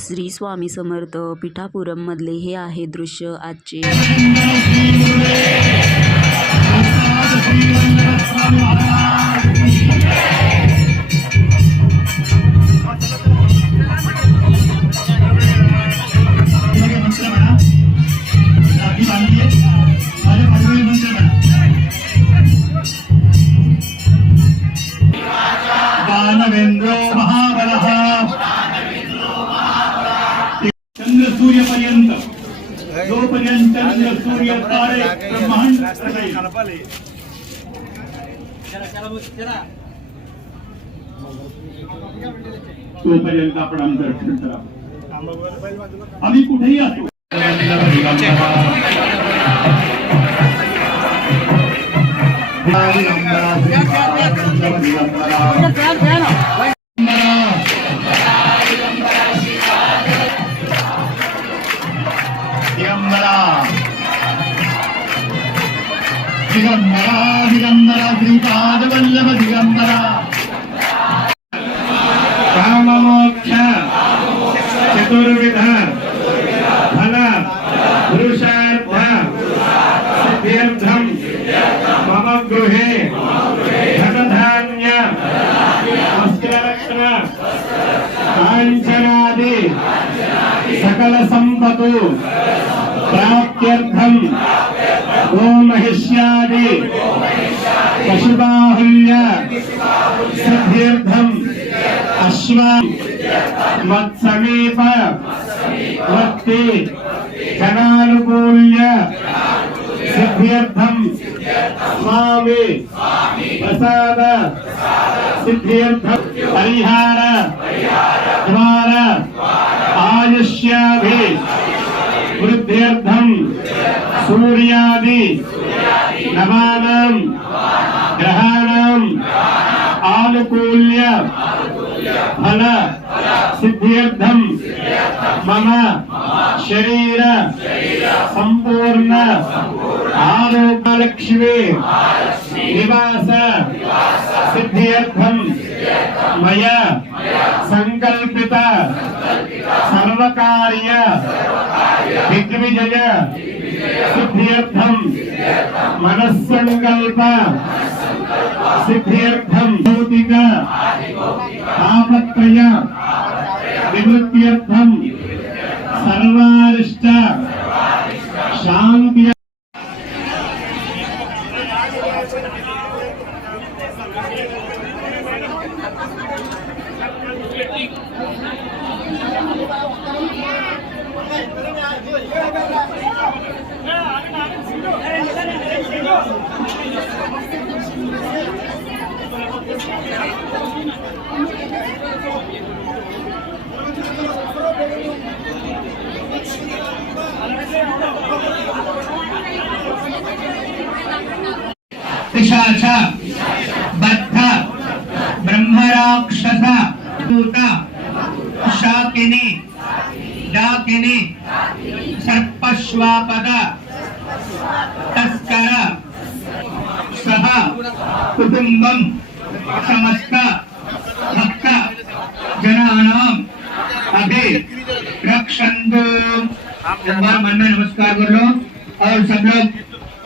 श्री स्वामी समर्थ पिठापुरममधले हे आहे दृश्य आजचे. जोपर्यंत चंद्र सूर्य तारे ब्रह्मांड सगळे. तोपर्यंत आपण आमचं रक्षण करा. आम्ही कुठेही असू. दिगंबरा दिगंबरा दिगंबरा श्रीपाद वल्लभ दिगंबरा काममोक्ष चतुर्विध फल पुरुषार्थ मम गृहे धनधान्य वस्त्ररत्न काञ्चनादि सकल संपतु प्राप्त्यर्थम गोमहिष्यादि पशुबाहुल्य सिद्ध्यर्थम अश्व मत्समीप वक्ति जनानुकूल्य सिद्ध्यर्थम स्वामी प्रसाद सिद्ध्यर्थम परिहार द्वार आयुष्याभि वृद्ध्यर्थम सूर्यादि नवानां ग्रहाणां आनुकूल्य फल। सिद्ध्यर्थम। मम। शरीर। संपूर्ण आरोग्यलक्ष्मी। निवास। सिद्ध्यर्थम। मया। संकल्पित। सर्वकार्य। दिग्विजय। సిద్ధ్యర్థం. మనస్సంకల్ప. సిద్ధ్యర్థం. భౌతిక తాపత్రయ నివృత్త్యర్థం. సర్వారిష్ట. శాంతి पिशाच बद्ध, ब्रह्मराक्षस, दूत, शाकिनी, डाकिनी, सर्पश्वापद, तस्कर, सह कुटुंबम समस्त, भक्त, जनानाम, अभि, रक्षन्तु। बार मन में नमस्कार कर लो और सब लोग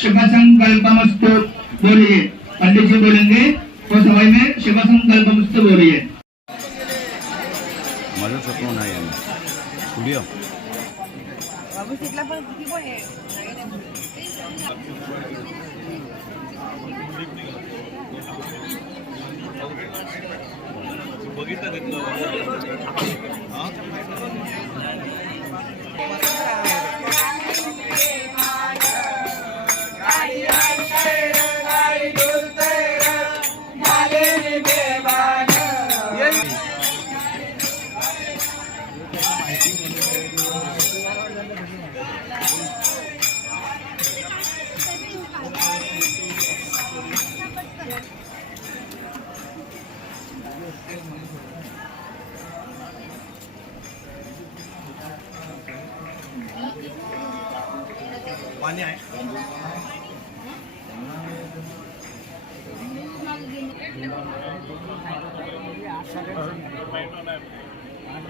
शुभ संकल्पमस्तु बोलिए। पंडित जी बोलेंगे तो सभा में शुभ संकल्पमस्तु बोलिए। माझं स्वप्न नाही आहे स्टुडिओ बघितलं तिथलं. पाणी आहे.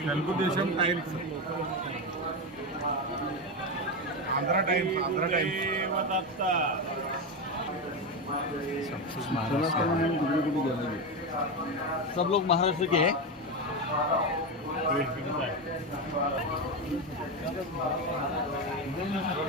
Telugu Desam times Andhra times Andhra times सब लोग महाराष्ट्र के हैं।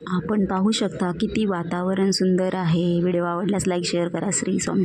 आपण पाहू शकता किती वातावरण सुंदर आहे. व्हिडिओ आवडल्यास लाईक शेअर करा. श्री स्वामी